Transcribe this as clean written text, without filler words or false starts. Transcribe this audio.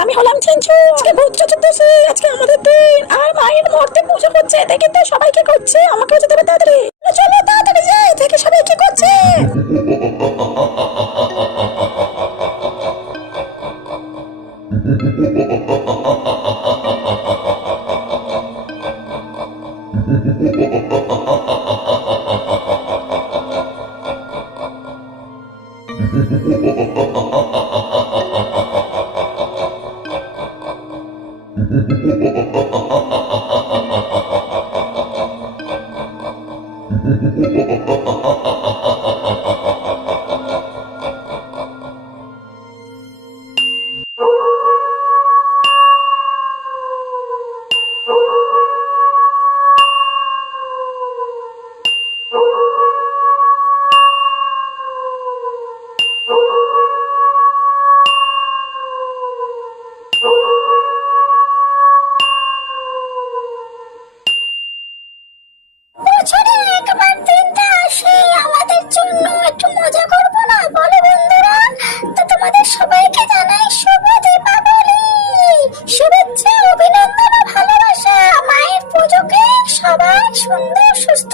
আমি হলাম চিঞ্চু। আজকে ভূত চতুর্দশী, আজকে আমাদের দিন। আর মায়ের মূর্তি পুজো করছে, দেখে তো সবাই কি করছে, আমাকেও যেতে হবে তাড়াতাড়ি। চলো তাড়াতাড়ি যাই, দেখে সবাই কি করছে। বছরে একবার দিনটা আসে আমাদের জন্য, একটু মজা করবো না বলো বন্ধুরা? তো তোমাদের সবাইকে জানাই শুভ দীপাবলি, শুভেচ্ছা, অভিনন্দন ও ভালোবাসা। মায়ের পুজোকে সবাই সুন্দর সুস্থ